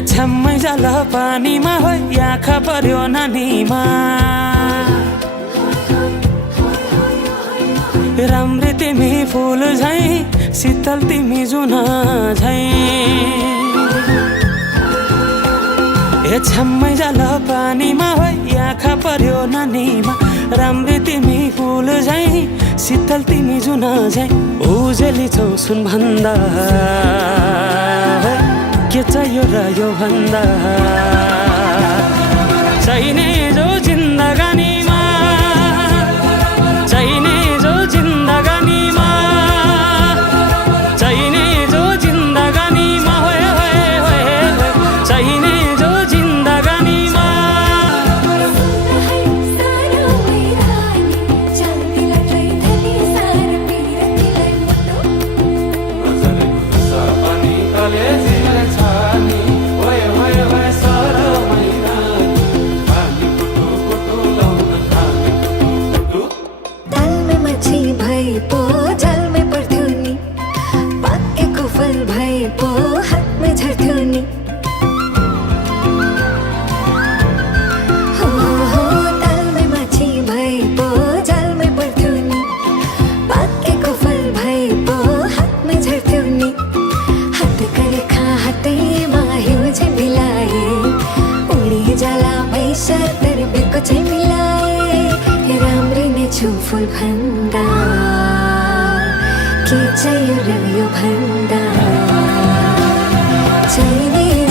छ्याम्मै जाल पानीमा हो आँखा पर्यो नानीमा राम्री तिमी फुल झै शीतल तिमी जुन झै छ्याम्मै जाल पानीमा हो आँखा पर्यो नानीमा राम्री तिमी फुल झै शीतल तिमी जुन झै उजेली छौ सुन भन्दा के चाहियो र यो भन्दा चाहिने जो जिन्दगानीमा चाहिने जो जिन्दगानीमा चाहिने जो जिन्दगानीमा होए होए होए चाहिने जो जिन्दगानीमा फुल भन्दा के चाहियो र यो भन्दा चाहिने